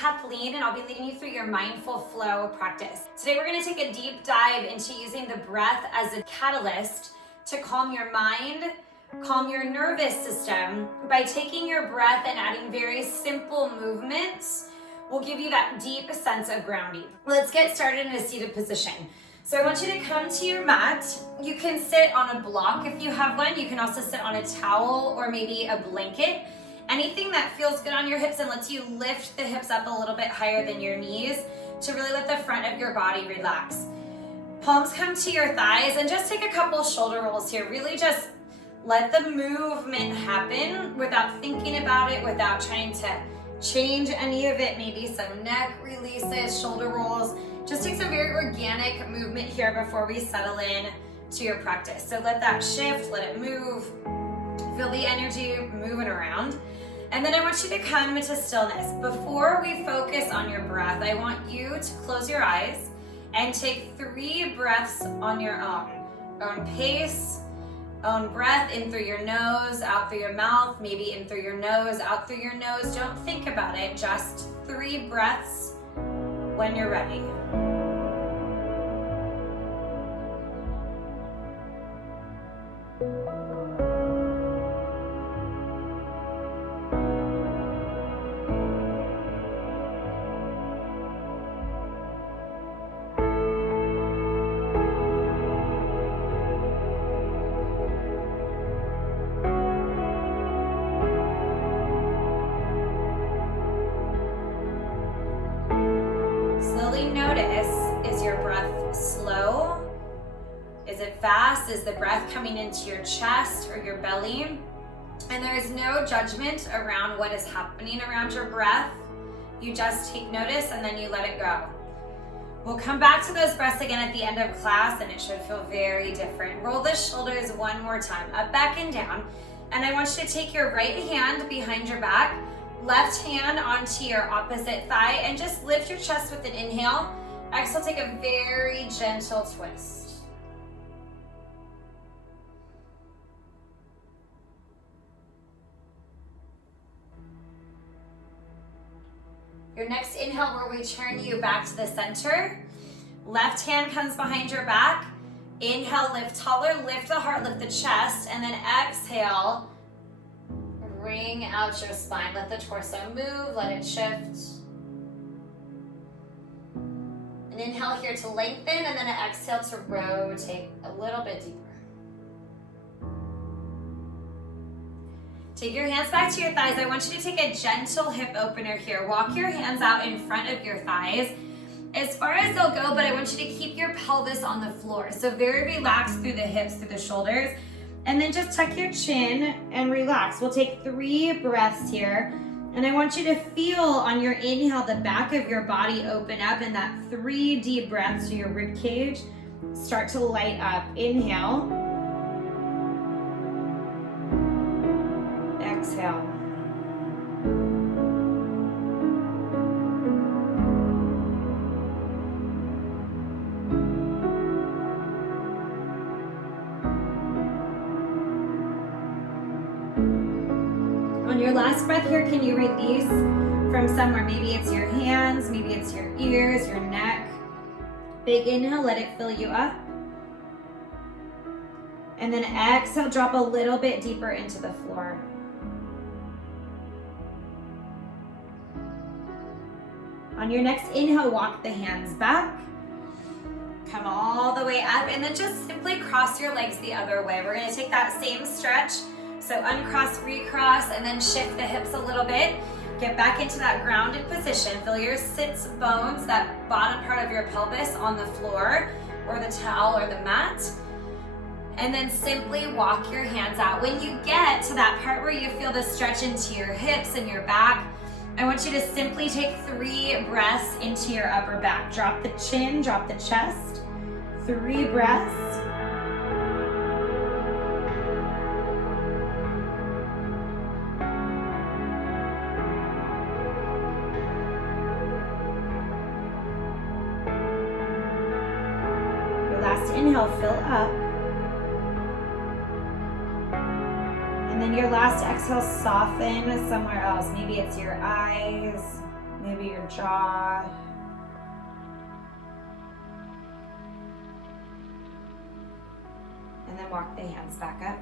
Kathleen, and I'll be leading you through your mindful flow practice. Today we're going to take a deep dive into using the breath as a catalyst to calm your mind, calm your nervous system by taking your breath and adding very simple movements will give you that deep sense of grounding. Let's get started in a seated position. So I want you to come to your mat. You can sit on a block if you have one. You can also sit on a towel or maybe a blanket. Anything that feels good on your hips and lets you lift the hips up a little bit higher than your knees to really let the front of your body relax. Palms come to your thighs and just take a couple shoulder rolls here. Really just let the movement happen without thinking about it, without trying to change any of it. Maybe some neck releases, shoulder rolls. Just take some very organic movement here before we settle in to your practice. So let that shift, let it move. Feel the energy moving around. And then I want you to come into stillness. Before we focus on your breath, I want you to close your eyes and take 3 breaths on your own pace, own breath, in through your nose, out through your mouth, maybe in through your nose, out through your nose. Don't think about it, just 3 breaths when you're ready. Notice, is your breath slow? Is it fast? Is the breath coming into your chest or your belly? And there is no judgment around what is happening around your breath. You just take notice and then you let it go. We'll come back to those breaths again at the end of class and it should feel very different. Roll the shoulders one more time, up, back, and down. And I want you to take your right hand behind your back, left hand onto your opposite thigh, and just lift your chest with an inhale. Exhale, take a very gentle twist. Your next inhale will return you back to the center. Left hand comes behind your back. Inhale, lift taller, lift the heart, lift the chest, and then exhale, bring out your spine. Let the torso move, let it shift. An inhale here to lengthen, and then an exhale to rotate a little bit deeper. Take your hands back to your thighs. I want you to take a gentle hip opener here. Walk your hands out in front of your thighs as far as they'll go, but I want you to keep your pelvis on the floor. So very relaxed through the hips, through the shoulders. And then just tuck your chin and relax. We'll take 3 breaths here. And I want you to feel on your inhale the back of your body open up, and that 3 deep breaths to your rib cage start to light up. Inhale. Exhale. On your last breath here, can you release from somewhere? Maybe it's your hands, maybe it's your ears, your neck. Big inhale, let it fill you up. And then exhale, drop a little bit deeper into the floor. On your next inhale, walk the hands back. Come all the way up, and then just simply cross your legs the other way. We're gonna take that same stretch. So uncross, recross, and then shift the hips a little bit. Get back into that grounded position. Feel your sits bones, that bottom part of your pelvis on the floor or the towel or the mat. And then simply walk your hands out. When you get to that part where you feel the stretch into your hips and your back, I want you to simply take 3 breaths into your upper back. Drop the chin, drop the chest. 3 breaths. Last inhale, fill up. And then your last exhale, soften somewhere else. Maybe it's your eyes, maybe your jaw. And then walk the hands back up.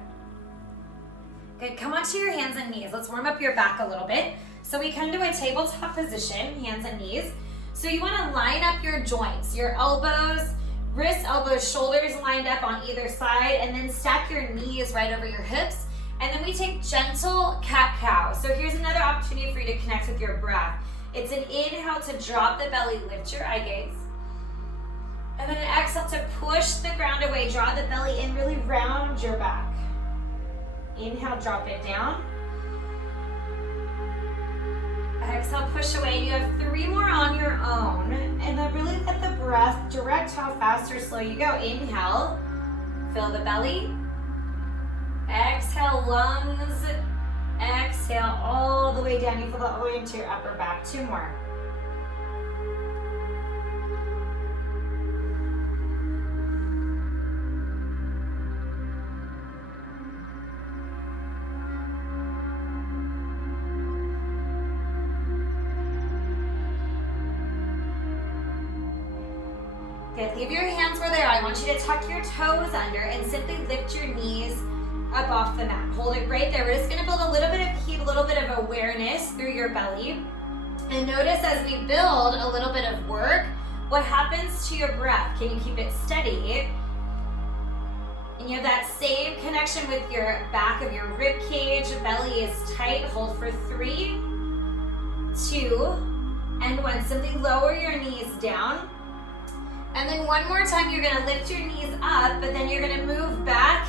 Good, come onto your hands and knees. Let's warm up your back a little bit. So we come to a tabletop position, hands and knees. So you wanna line up your joints, your elbows, wrists, elbows, shoulders lined up on either side, and then stack your knees right over your hips. And then we take gentle cat-cow. So here's another opportunity for you to connect with your breath. It's an inhale to drop the belly, lift your eye gaze. And then an exhale to push the ground away, draw the belly in, really round your back. Inhale, drop it down. Exhale, push away. You have 3 more on your own. And then really let the breath direct how fast or slow you go. Inhale, fill the belly. Exhale, lungs. Exhale, all the way down. You fill that all the way into your upper back. 2 more. Good, leave your hands where they are. I want you to tuck your toes under and simply lift your knees up off the mat. Hold it right there. We're just gonna build a little bit of heat, a little bit of awareness through your belly. And notice as we build a little bit of work, what happens to your breath? Can you keep it steady? And you have that same connection with your back of your rib cage. Belly is tight. Hold for 3, 2, and 1. Simply lower your knees down. And then one more time, you're gonna lift your knees up, but then you're gonna move back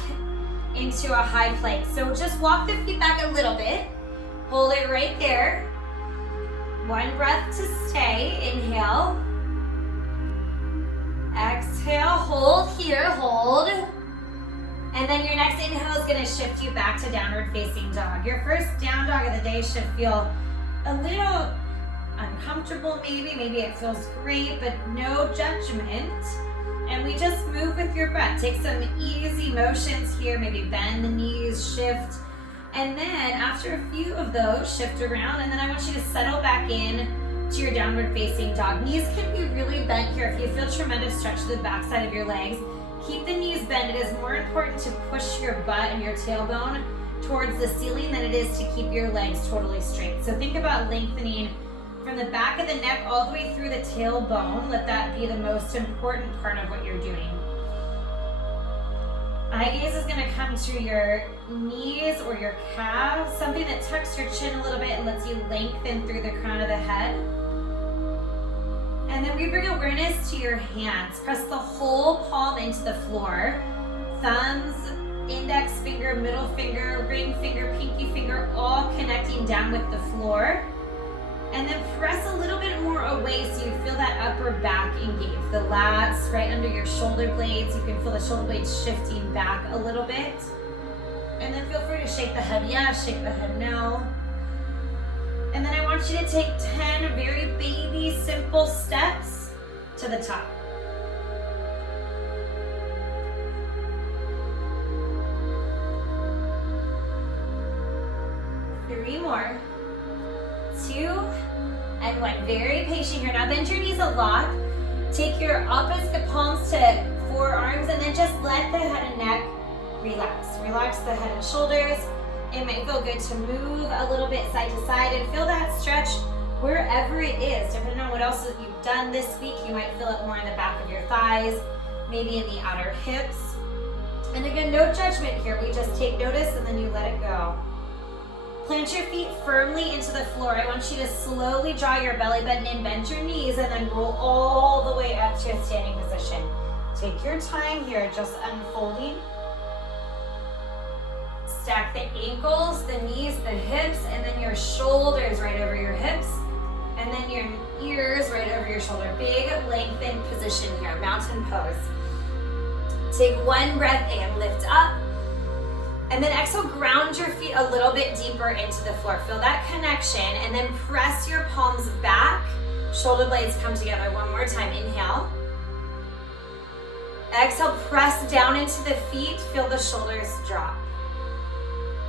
into a high plank. So just walk the feet back a little bit. Hold it right there. 1 breath to stay. Inhale. Exhale, hold here, hold. And then your next inhale is gonna shift you back to downward facing dog. Your first down dog of the day should feel a little uncomfortable maybe it feels great, but no judgment. And we just move with your breath. Take some easy motions here, maybe bend the knees, shift. And then after a few of those, shift around, and then I want you to settle back in to your downward facing dog. Knees can be really bent here. If you feel tremendous stretch to the backside of your legs, keep the knees bent. It is more important to push your butt and your tailbone towards the ceiling than it is to keep your legs totally straight. So think about lengthening from the back of the neck all the way through the tailbone. Let that be the most important part of what you're doing. Eye gaze is gonna come to your knees or your calves, something that tucks your chin a little bit and lets you lengthen through the crown of the head. And then we bring awareness to your hands. Press the whole palm into the floor. Thumbs, index finger, middle finger, ring finger, pinky finger, all connecting down with the floor. And then press a little bit more away so you feel that upper back engage. The lats right under your shoulder blades. You can feel the shoulder blades shifting back a little bit. And then feel free to shake the head yes, shake the head no. And then I want you to take 10 very baby, simple steps to the top. Three more. 2 and 1. Very patient here. Now bend your knees a lot. Take your opposite palms to forearms and then just let the head and neck relax. Relax the head and shoulders. It might feel good to move a little bit side to side and feel that stretch wherever it is. Depending on what else you've done this week, you might feel it more in the back of your thighs, maybe in the outer hips. And again, no judgment here. We just take notice and then you let it go. Plant your feet firmly into the floor. I want you to slowly draw your belly button in, bend your knees, and then roll all the way up to a standing position. Take your time here, just unfolding. Stack the ankles, the knees, the hips, and then your shoulders right over your hips, and then your ears right over your shoulder. Big lengthened position here, mountain pose. Take 1 breath and lift up. And then exhale, ground your feet a little bit deeper into the floor. Feel that connection, and then press your palms back. Shoulder blades come together. One more time, inhale. Exhale, press down into the feet. Feel the shoulders drop.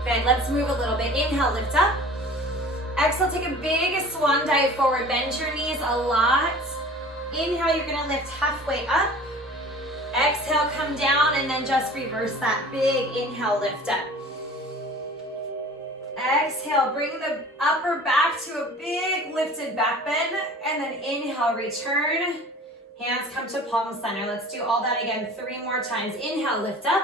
Good, let's move a little bit. Inhale, lift up. Exhale, take a big swan dive forward. Bend your knees a lot. Inhale, you're gonna lift halfway up. Exhale, come down, and then just reverse that. Big inhale, lift up. Exhale, bring the upper back to a big lifted back bend, and then inhale, return. Hands come to palm center. Let's do all that again 3 more times. Inhale, lift up.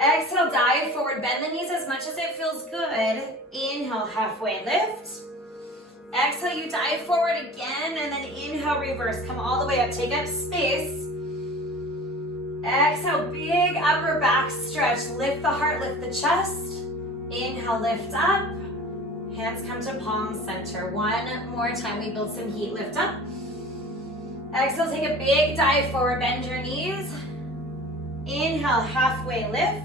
Exhale, dive forward. Bend the knees as much as it feels good. Inhale, halfway lift. Exhale, you dive forward again, and then inhale, reverse. Come all the way up, take up space. Exhale, big upper back stretch. Lift the heart, lift the chest. Inhale, lift up. Hands come to palm center. 1 more time, we build some heat, lift up. Exhale, take a big dive forward, bend your knees. Inhale, halfway lift.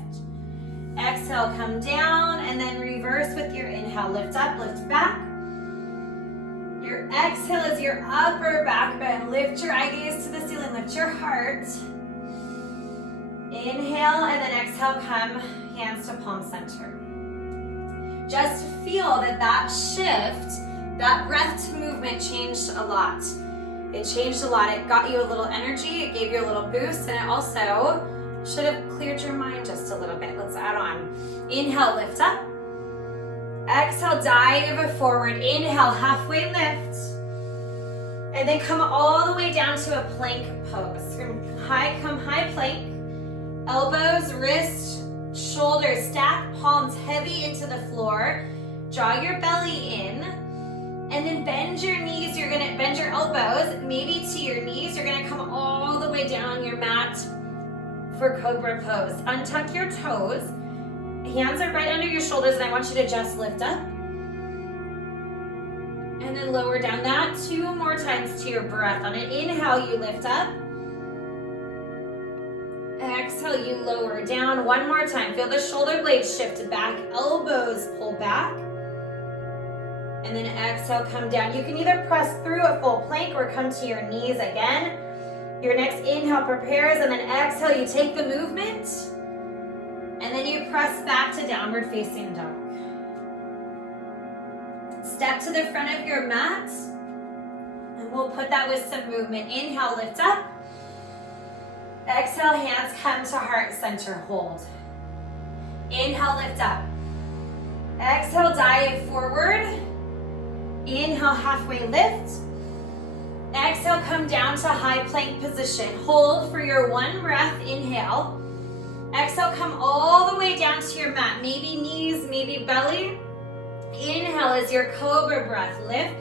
Exhale, come down, and then reverse with your inhale. Lift up, lift back. Your exhale is your upper back bend. Lift your eye gaze to the ceiling, lift your heart. Inhale, and then exhale, come hands to palm center. Just feel that shift, that breath to movement changed a lot. It changed a lot. It got you a little energy, it gave you a little boost, and it also should have cleared your mind just a little bit. Let's add on. Inhale, lift up. Exhale, dive forward. Inhale, halfway lift. And then come all the way down to a plank pose. From high, come high plank. Elbows, wrists, shoulders stack, palms heavy into the floor. Draw your belly in. And then bend your knees. You're gonna bend your elbows, maybe to your knees. You're gonna come all the way down your mat for cobra pose. Untuck your toes. Hands are right under your shoulders, and I want you to just lift up. And then lower down that 2 more times to your breath. On an inhale, you lift up. Exhale, you lower down. 1 more time. Feel the shoulder blades shift back, elbows pull back. And then exhale, come down. You can either press through a full plank or come to your knees again. Your next inhale prepares, and then exhale, you take the movement. And then you press back to downward facing dog. Step to the front of your mat. And we'll put that with some movement. Inhale, lift up. Exhale, hands come to heart center, hold. Inhale, lift up. Exhale, dive forward. Inhale, halfway lift. Exhale, come down to high plank position. Hold for your 1 breath, inhale. Exhale, come all the way down to your mat. Maybe knees, maybe belly. Inhale is your cobra breath, lift.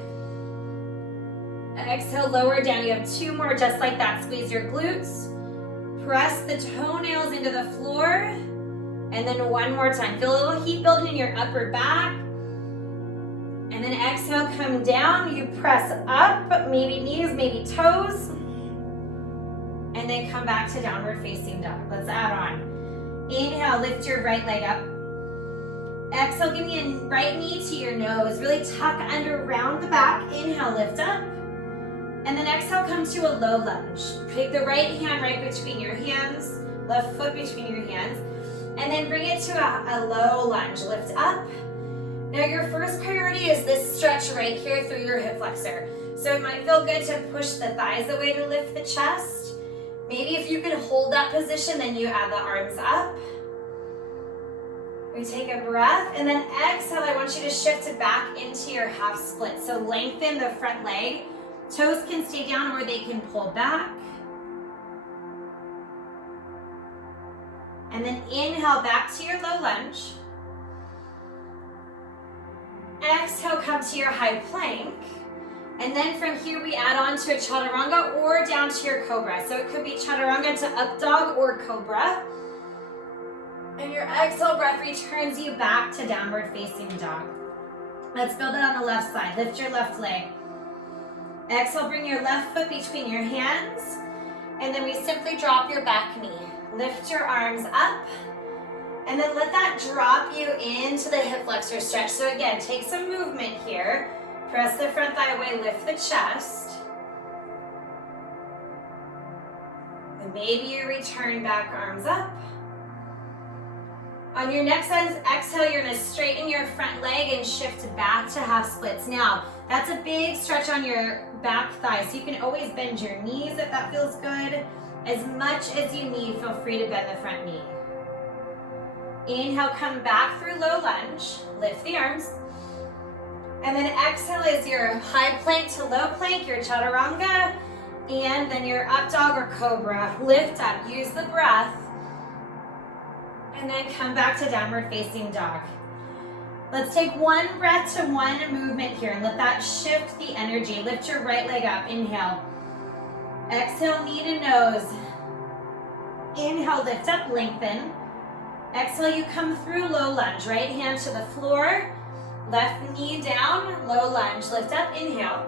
Exhale, lower down. You have 2 more just like that. Squeeze your glutes. Press the toenails into the floor. And then 1 more time. Feel a little heat building in your upper back. And then exhale, come down. You press up, maybe knees, maybe toes. And then come back to downward facing dog. Let's add on. Inhale, lift your right leg up. Exhale, give me a right knee to your nose. Really tuck under, round the back. Inhale, lift up. And then exhale, come to a low lunge. Take the right hand right between your hands, left foot between your hands, and then bring it to a low lunge. Lift up. Now your first priority is this stretch right here through your hip flexor. So it might feel good to push the thighs away to lift the chest. Maybe if you can hold that position, then you add the arms up. We take a breath, and then exhale, I want you to shift it back into your half split. So lengthen the front leg. Toes can stay down or they can pull back. And then inhale back to your low lunge. Exhale, come to your high plank. And then from here we add on to a chaturanga or down to your cobra. So it could be chaturanga to up dog or cobra. And your exhale breath returns you back to downward facing dog. Let's build it on the left side. Lift your left leg. Exhale, bring your left foot between your hands. And then we simply drop your back knee. Lift your arms up. And then let that drop you into the hip flexor stretch. So again, take some movement here. Press the front thigh away, lift the chest. And maybe you return back, arms up. On your next exhale, you're gonna straighten your front leg and shift back to half splits. Now, that's a big stretch on your back thigh, so you can always bend your knees if that feels good. As much as you need, feel free to bend the front knee. Inhale, come back through low lunge. Lift the arms. And then exhale is your high plank to low plank, your chaturanga, and then your up dog or cobra. Lift up, use the breath. And then come back to downward facing dog. Let's take one breath to one movement here and let that shift the energy. Lift your right leg up, inhale. Exhale, knee to nose. Inhale, lift up, lengthen. Exhale, you come through low lunge. Right hand to the floor, left knee down, low lunge. Lift up, inhale.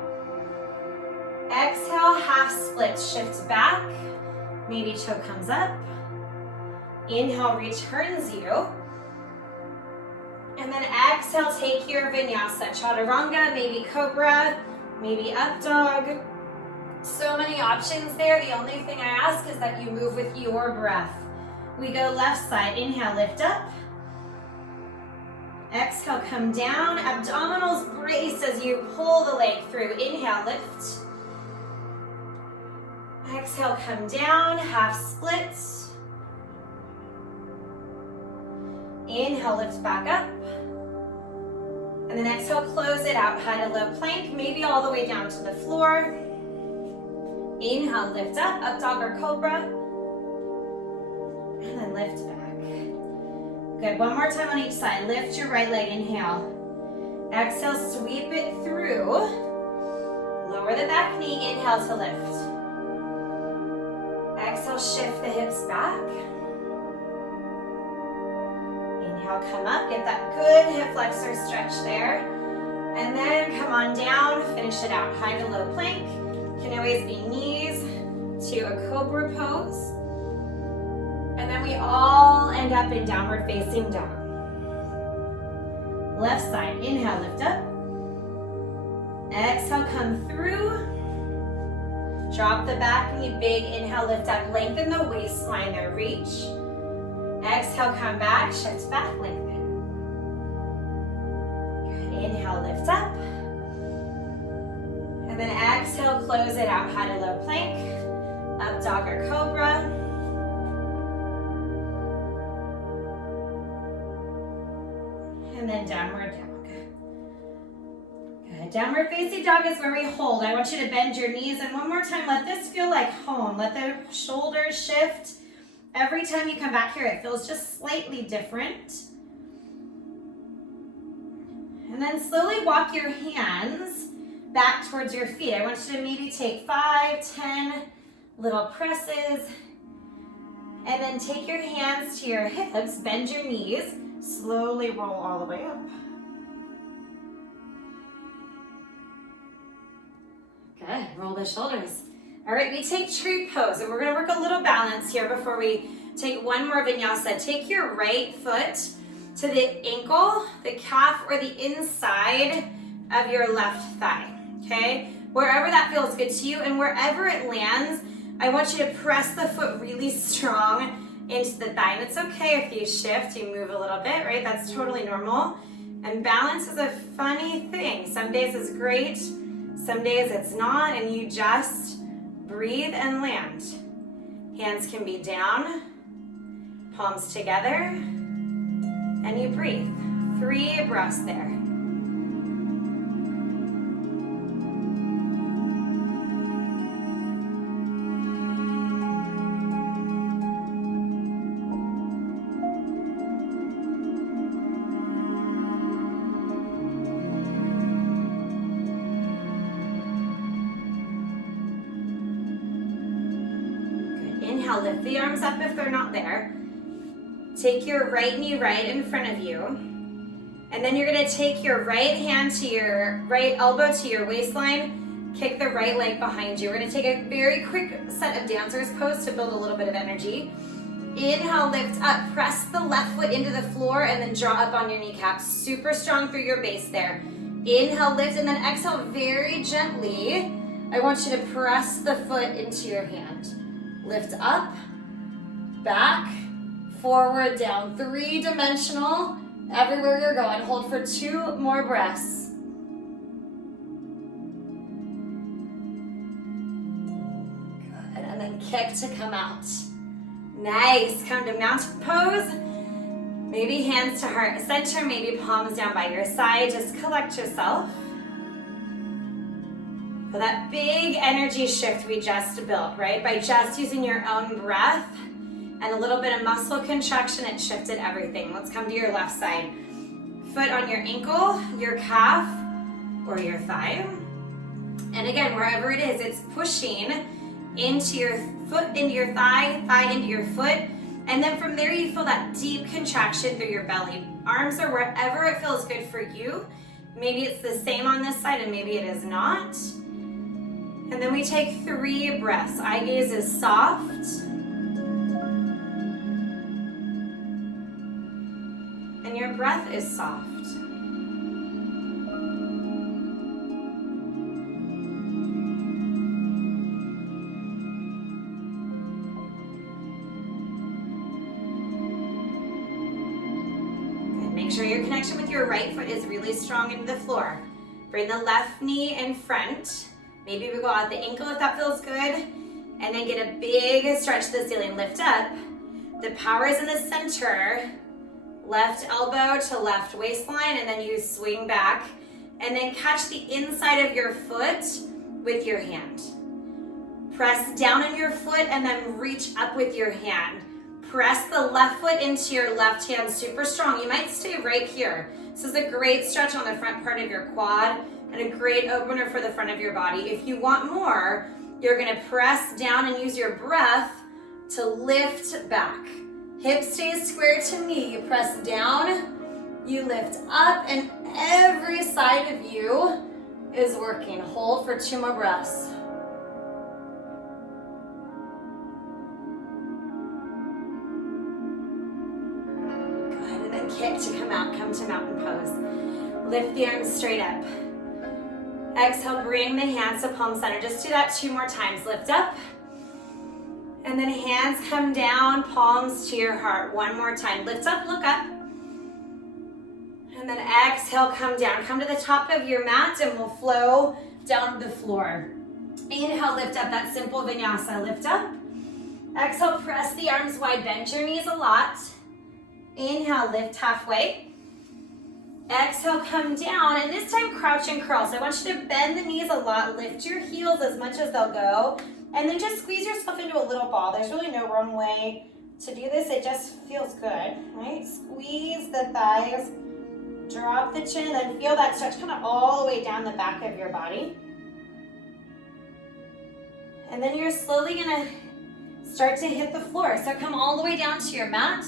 Exhale, half split, shift back. Maybe toe comes up. Inhale, returns you. And then exhale, take your vinyasa, chaturanga, maybe cobra, maybe up dog. So many options there. The only thing I ask is that you move with your breath. We go left side, inhale, lift up. Exhale, come down. Abdominals brace as you pull the leg through. Inhale, lift. Exhale, come down, half splits. Inhale, lift back up. And then exhale, close it out, high to low plank, maybe all the way down to the floor. Inhale, lift up dog or cobra. And then lift back. Good, one more time on each side. Lift your right leg, inhale. Exhale, sweep it through. Lower the back knee, inhale to lift. Exhale, shift the hips back. Inhale, come up, get that good hip flexor stretch there. And then come on down, finish it out. High to low plank. Can always be knees to a cobra pose. And then we all end up in downward facing dog. Left side, inhale, lift up. Exhale, come through. Drop the back knee, big inhale, lift up, lengthen the waistline there, reach. Exhale, come back, shift back, lengthen. Good, inhale, lift up. And then exhale, close it out, high to low plank, up dog or cobra. And then downward dog. Good, downward facing dog is where we hold. I want you to bend your knees, and one more time, let this feel like home. Let the shoulders shift. Every time you come back here, it feels just slightly different. And then slowly walk your hands back towards your feet. I want you to maybe take 5, 10 little presses. And then take your hands to your hips, bend your knees, slowly roll all the way up. Good, roll the shoulders. All right, we take tree pose, and we're gonna work a little balance here before we take one more vinyasa. Take your right foot to the ankle, the calf, or the inside of your left thigh, okay? Wherever that feels good to you, and wherever it lands, I want you to press the foot really strong into the thigh. And it's okay if you shift, you move a little bit, right? That's totally normal. And balance is a funny thing. Some days it's great, some days it's not, and you just breathe and land. Hands can be down, palms together, and you breathe. 3 breaths there. Inhale, lift the arms up if they're not there. Take your right knee right in front of you. And then you're gonna take your right hand to your right elbow to your waistline, kick the right leg behind you. We're gonna take a very quick set of dancer's pose to build a little bit of energy. Inhale, lift up, press the left foot into the floor and then draw up on your kneecap. Super strong through your base there. Inhale, lift, and then exhale very gently. I want you to press the foot into your hand. Lift up, back, forward, down, three-dimensional, everywhere you're going. Hold for 2 more breaths. Good, and then kick to come out. Nice, come to mountain pose. Maybe hands to heart center, maybe palms down by your side. Just collect yourself. For that big energy shift we just built, right? By just using your own breath and a little bit of muscle contraction, it shifted everything. Let's come to your left side. Foot on your ankle, your calf, or your thigh. And again, wherever it is, it's pushing into your foot, into your thigh, thigh into your foot. And then from there, you feel that deep contraction through your belly. Arms are wherever it feels good for you. Maybe it's the same on this side and maybe it is not. And then we take 3 breaths. Eye gaze is soft. And your breath is soft. Good. Make sure your connection with your right foot is really strong into the floor. Bring the left knee in front. Maybe we go out the ankle if that feels good. And then get a big stretch to the ceiling. Lift up. The power is in the center. Left elbow to left waistline, and then you swing back. And then catch the inside of your foot with your hand. Press down on your foot and then reach up with your hand. Press the left foot into your left hand super strong. You might stay right here. This is a great stretch on the front part of your quad and a great opener for the front of your body. If you want more, you're gonna press down and use your breath to lift back. Hip stays square to knee. You press down, you lift up, and every side of you is working. Hold for 2 more breaths. Good, and then kick to come out. Come to mountain pose. Lift the arms straight up. Exhale, bring the hands to palm center. Just do that 2 more times. Lift up. And then hands come down, palms to your heart. 1 more time. Lift up, look up. And then exhale, come down. Come to the top of your mat and we'll flow down to the floor. Inhale, lift up. That simple vinyasa. Lift up. Exhale, press the arms wide. Bend your knees a lot. Inhale, lift halfway. Exhale, come down, and this time crouch and curl. So I want you to bend the knees a lot, lift your heels as much as they'll go, and then just squeeze yourself into a little ball. There's really no wrong way to do this. It just feels good, right? Squeeze the thighs, drop the chin, then feel that stretch kind of all the way down the back of your body. And then you're slowly gonna start to hit the floor. So come all the way down to your mat.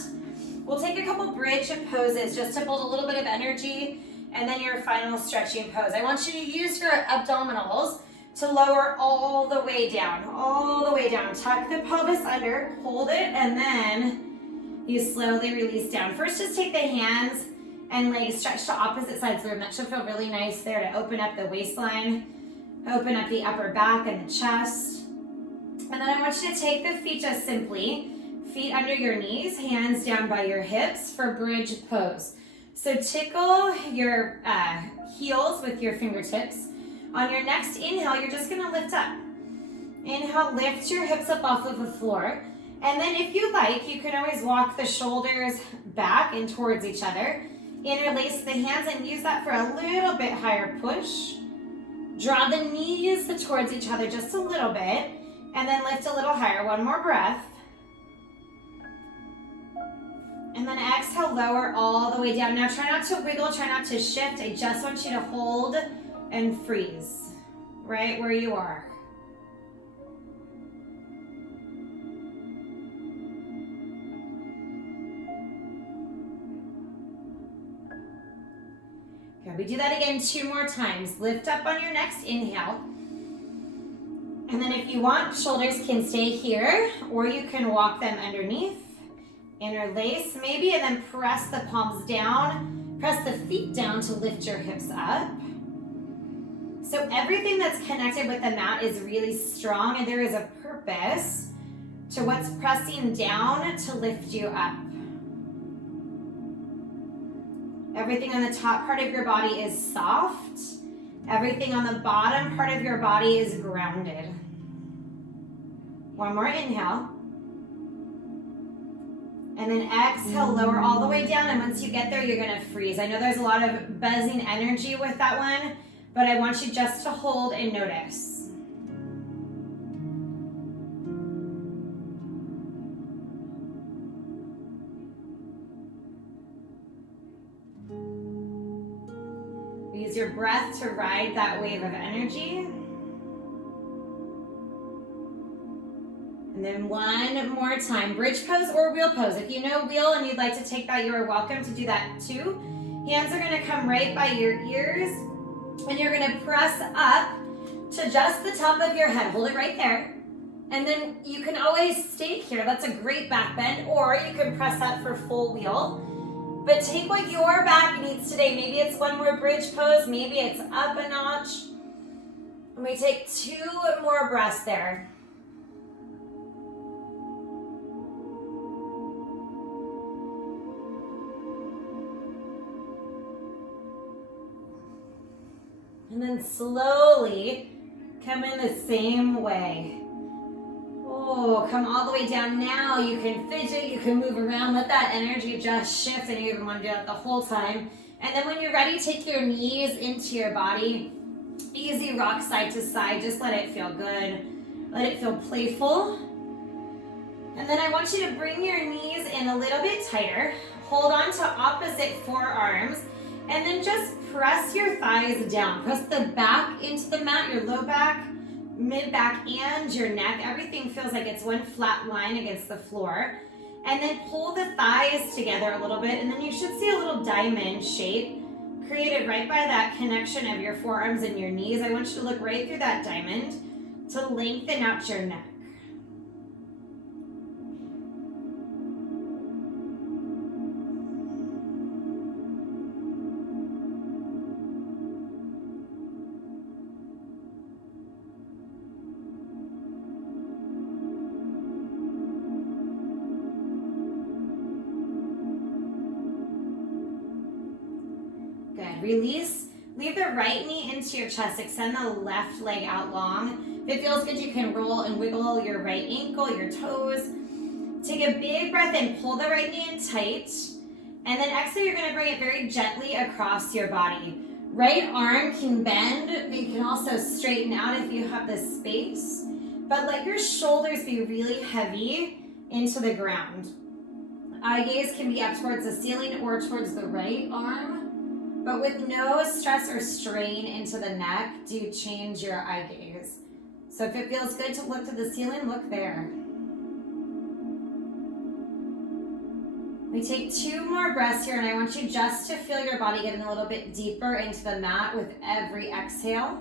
We'll take a couple bridge poses just to build a little bit of energy, and then your final stretching pose. I want you to use your abdominals to lower all the way down, all the way down. Tuck the pelvis under, hold it, and then you slowly release down. First, just take the hands and legs stretch to opposite sides of the room. That should feel really nice there to open up the waistline, open up the upper back and the chest. And then I want you to take the feet just simply. Feet under your knees, hands down by your hips for bridge pose. So tickle your heels with your fingertips. On your next inhale, you're just gonna lift up. Inhale, lift your hips up off of the floor. And then if you like, you can always walk the shoulders back and towards each other. Interlace the hands and use that for a little bit higher push. Draw the knees towards each other just a little bit. And then lift a little higher. 1 more breath. And then exhale, lower all the way down. Now try not to wiggle, try not to shift. I just want you to hold and freeze right where you are. Good, we do that again 2 more times. Lift up on your next inhale. And then if you want, shoulders can stay here, or you can walk them underneath. Interlace maybe, and then press the palms down. Press the feet down to lift your hips up. So everything that's connected with the mat is really strong, and there is a purpose to what's pressing down to lift you up. Everything on the top part of your body is soft. Everything on the bottom part of your body is grounded. One more inhale. And then exhale, lower all the way down. And once you get there, you're going to freeze. I know there's a lot of buzzing energy with that one, but I want you just to hold and notice. Use your breath to ride that wave of energy. And then one more time, bridge pose or wheel pose. If you know wheel and you'd like to take that, you are welcome to do that too. Hands are gonna come right by your ears and you're gonna press up to just the top of your head. Hold it right there. And then you can always stay here. That's a great back bend, or you can press up for full wheel. But take what your back needs today. Maybe it's one more bridge pose, maybe it's up a notch. And we take 2 more breaths there. And then slowly come in the same way. Oh, come all the way down now. You can fidget, you can move around, let that energy just shift, and you even want to do that the whole time. And then when you're ready, take your knees into your body. Easy rock side to side, just let it feel good. Let it feel playful. And then I want you to bring your knees in a little bit tighter. Hold on to opposite forearms. And then just press your thighs down. Press the back into the mat, your low back, mid back, and your neck. Everything feels like it's one flat line against the floor. And then pull the thighs together a little bit, and then you should see a little diamond shape created right by that connection of your forearms and your knees. I want you to look right through that diamond to lengthen out your neck. Release. Leave the right knee into your chest. Extend the left leg out long. If it feels good, you can roll and wiggle your right ankle, your toes. Take a big breath in. Pull the right knee in tight. And then exhale, you're going to bring it very gently across your body. Right arm can bend. You can also straighten out if you have the space. But let your shoulders be really heavy into the ground. Eye gaze can be up towards the ceiling or towards the right arm. But with no stress or strain into the neck, do change your eye gaze. So if it feels good to look to the ceiling, look there. We take 2 more breaths here, and I want you just to feel your body getting a little bit deeper into the mat with every exhale.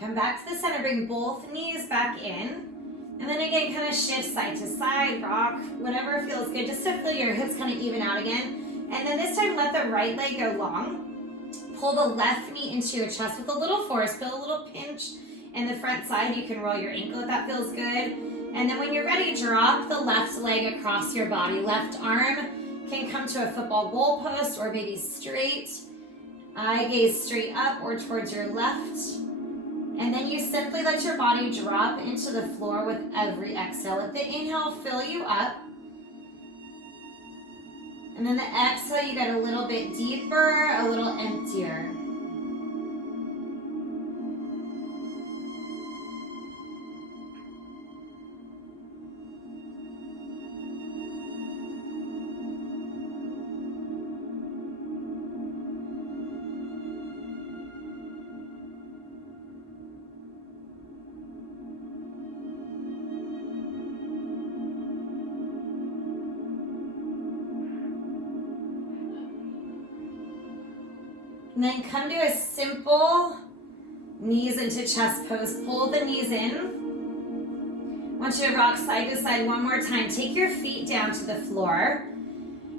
Come back to the center, bring both knees back in. And then again, kind of shift side to side, rock, whatever feels good, just to feel your hips kind of even out again. And then this time, let the right leg go long. Pull the left knee into your chest with a little force, feel a little pinch in the front side. You can roll your ankle if that feels good. And then when you're ready, drop the left leg across your body. Left arm can come to a football goal post or maybe straight. Eye gaze straight up or towards your left. And then you simply let your body drop into the floor with every exhale. Let the inhale fill you up. And then the exhale, you get a little bit deeper, a little emptier. then come to a simple knees into chest pose. Pull the knees in. I want you to rock side to side one more time. Take your feet down to the floor.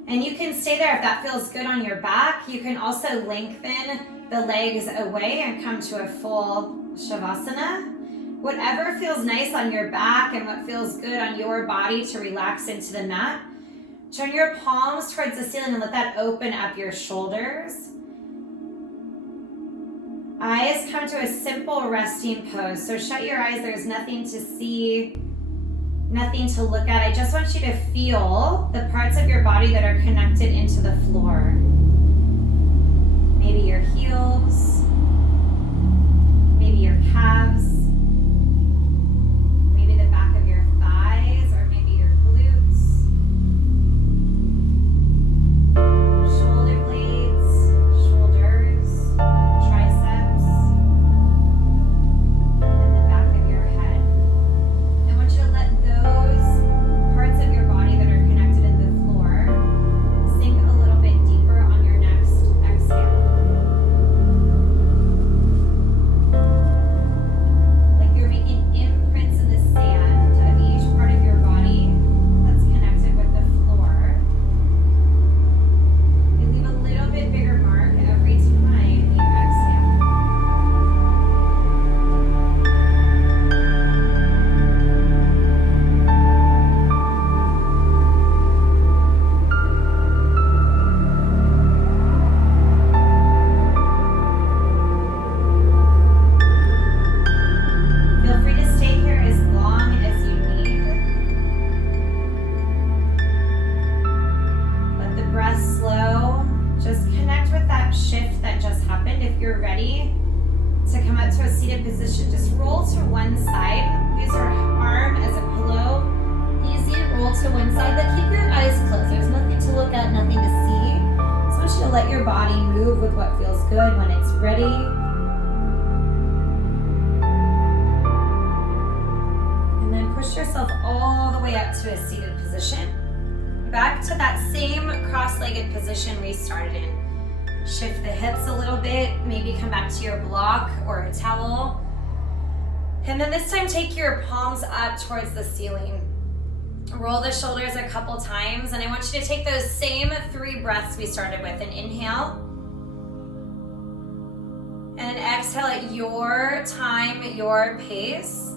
And you can stay there if that feels good on your back. You can also lengthen the legs away and come to a full Savasana. Whatever feels nice on your back and what feels good on your body to relax into the mat. Turn your palms towards the ceiling and let that open up your shoulders. Eyes come to a simple resting pose. So shut your eyes, there's nothing to see, nothing to look at. I just want you to feel the parts of your body that are connected into the floor. Maybe your heels, maybe your calves, maybe the back of your thighs, or maybe your glutes, shoulder blades, shoulders, triceps, and the back of your head. I want you to let those parts of your body that are connected in the floor sink a little bit deeper on your next exhale. Like you're making imprints in the sand of each part of your body that's connected with the floor. You leave a little bit bigger mark every time you exhale. Feel free to stay here as long as you need. Let the breath slow. Just connect with that shift that just happened. If you're ready to come up to a seated position, just roll to one side. Use your arm as a pillow. Easy, roll to one side, but keep your eyes closed. There's nothing to look at, nothing to see. Just want you to let your body move with what feels good when it's ready. And then push yourself all the way up to a seated position. Back to that same cross-legged position we started in. Shift the hips a little bit, maybe come back to your block or a towel. And then this time take your palms up towards the ceiling. Roll the shoulders a couple times, and I want you to take those same 3 breaths we started with. An inhale. And an exhale at your time, your pace.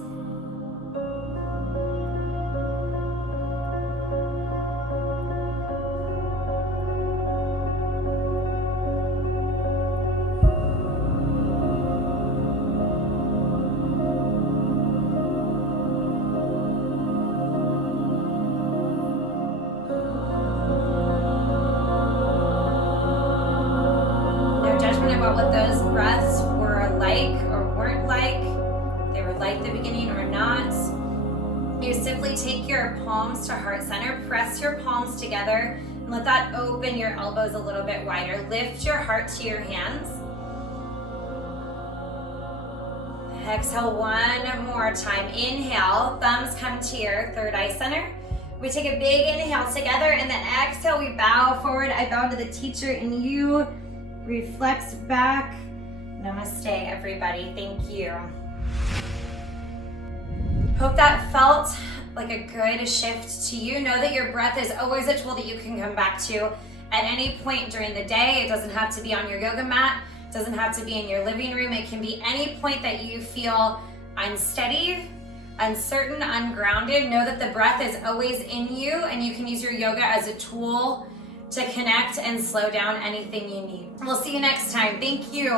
About what those breaths were like or weren't like. They were like the beginning or not. You simply take your palms to heart center, press your palms together, and let that open your elbows a little bit wider. Lift your heart to your hands. Exhale one more time. Inhale, thumbs come to your third eye center. We take a big inhale together, and then exhale, we bow forward. I bow to the teacher, and you reflex back. Namaste, everybody. Thank you. Hope that felt like a good shift to you. Know that your breath is always a tool that you can come back to at any point during the day. It doesn't have to be on your yoga mat. It doesn't have to be in your living room. It can be any point that you feel unsteady, uncertain, ungrounded. Know that the breath is always in you, and you can use your yoga as a tool to connect and slow down anything you need. We'll see you next time. Thank you.